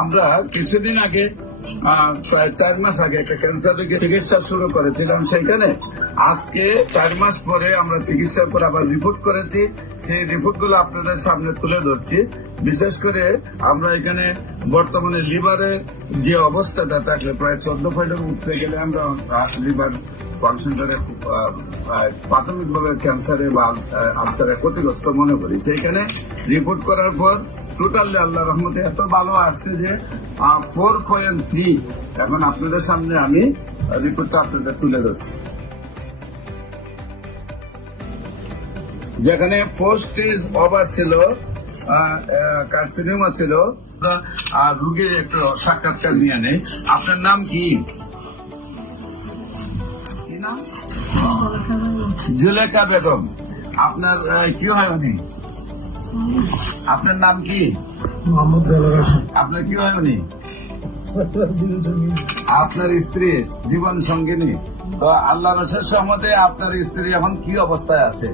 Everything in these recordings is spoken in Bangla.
আমরা কিছুদিন আগে প্রায় 4 মাস আগে একটা ক্যান্সার রোগীর চিকিৎসা শুরু করেছিলাম। সেখানে আজকে 4 মাস পরে আমরা চিকিৎসার পর আবার রিপোর্ট করেছি। সেই রিপোর্ট গুলো আপনাদের সামনে তুলে ধরছি। বিশেষ করে আমরা এখানে বর্তমানে লিভারের যে অবস্থাটা থাকলে প্রায় 14 পয়েন্টের উঠতে গেলে আমরা লিভার ফাংশনটাকে প্রাথমিকভাবে ক্যান্সারে বা আলসারে ক্ষতিগ্রস্ত মনে করি। সেইখানে রিপোর্ট করার পর টোটালি আল্লাহ রহমতে এত ভালো আসছে যে 4.3। এখন আপনাদের সামনে আমি রিপোর্টটা আপনাদের তুলে ধরছি। যেখানে 4 স্টেজ ওভার ছিল, কার্সিনোমা ছিল। রোগীর একটু সাক্ষাৎকার নিয়ে নেই। আপনার নাম কি? জুলেখা বেগম। আপনার কি হয় উনি? আপনার নাম কি? মোহাম্মদ জালাল হোসেন। আপনার কি হয় উনি? আপনার স্ত্রী জীবন সঙ্গিনী। তো আল্লাহ রসের সম্মতে আপনার স্ত্রী এখন কি অবস্থায় আছে?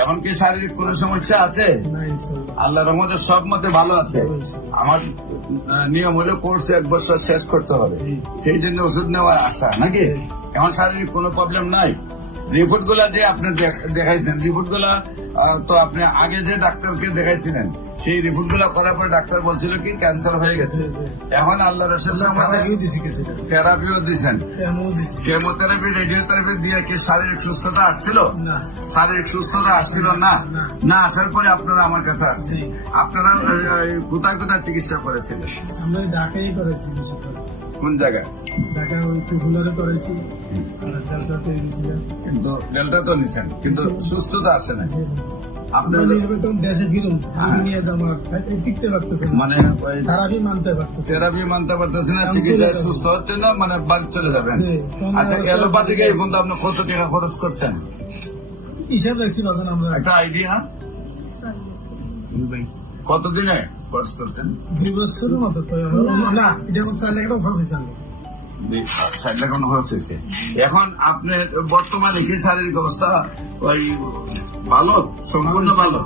এখন কি শারীরিক কোন সমস্যা আছে? আল্লাহ রহমতের সব মতে ভালো আছে। আমার নিয়ম হলে কোর্স 1 বছর শেষ করতে হবে, সেই জন্য ওষুধ নেওয়া আসা নাকি? এখন শারীরিক কোনো প্রবলেম নাই। রিপোর্ট গুলা যে আপনি দেখাইছেন, রিপোর্ট গুলা তো আপনি আগে যে ডাক্তারকে দেখাইছিলেন, সেই রিপোর্ট গুলা করার পর ডাক্তার বলছিল কি ক্যান্সার হয়ে গেছে। এখন আল্লাহ রসের থেরাপিও দিচ্ছেন, কেমোথেরাপি, রেডিওথেরাপি দিয়ে কি শারীরিক সুস্থতা আসছিল? শারীরিক সুস্থতা আসছিল না। না আসার পরে আপনারা আমার কাছে আসছে। আপনারা কোথায় কোথায় চিকিৎসা করেছিলেন? আমরা ঢাকায় করেছি। কোন জায়গায়? ঢাকা ওই টুহুলারে করেছি, কিন্তু ডেল্টা তো নিছেন, কিন্তু সুস্থতা আসে না। আপনার দেশে ফিরুন, টিকতে পারতেছে মানে থেরাপি মানতে পারতেছে না, চিকিৎসা সুস্থ হচ্ছে না, মানে বাড়ি চলে যাবেন। আচ্ছা, অ্যালোপ্যাথিকে এই পর্যন্ত আপনি কত টাকা খরচ করছেন? হিসাব রাখছি বাজান আমরা। একটা আইডিয়া কতদিনে খরচ করছেন? 2 বছরের মতো। না, এটা 4 লাখ টাকা খরচ হয়েছে। 60 লাখ খরচ হয়েছে। এখন আপনার বর্তমানে কি শারীরিক অবস্থা ওই ভালো, সম্পূর্ণ ভালো?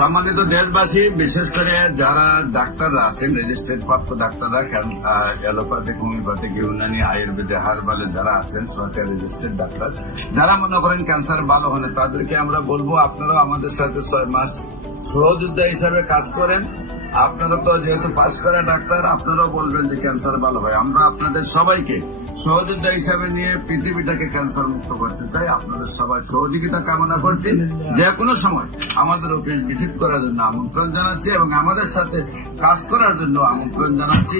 সম্মানিত দেশবাসী, বিশেষ করে যারা ডাক্তাররা আছেন, রেজিস্ট্রেড প্রাপ্ত ডাক্তাররা, অ্যালোপ্যাথিক, হোমিওপ্যাথিক, ইউনানি, আয়ুর্বেদে, হার্বালে যারা আছেন, সরকারি রেজিস্ট্রেড ডাক্তার, যারা মনে করেন ক্যান্সার ভালো হয় না, তাদেরকে আমরা বলবো আপনারা আমাদের সাথে 6 মাস সহযোদ্ধা হিসাবে কাজ করেন। আপনারা তো যেহেতু পাস করা ডাক্তার, আপনারাও বলবেন যে ক্যান্সার ভালো হয়। আমরা আপনাদের সবাইকে সহযোদ্ধা হিসাবে নিয়ে পৃথিবীটাকে ক্যান্সার মুক্ত করতে চাই। আপনাদের সবাই সহযোগিতা কামনা করছি। যে কোনো সময় আমাদের অফিস ভিজিট করার জন্য আমন্ত্রণ জানাচ্ছি এবং আমাদের সাথে কাজ করার জন্য আমন্ত্রণ জানাচ্ছি।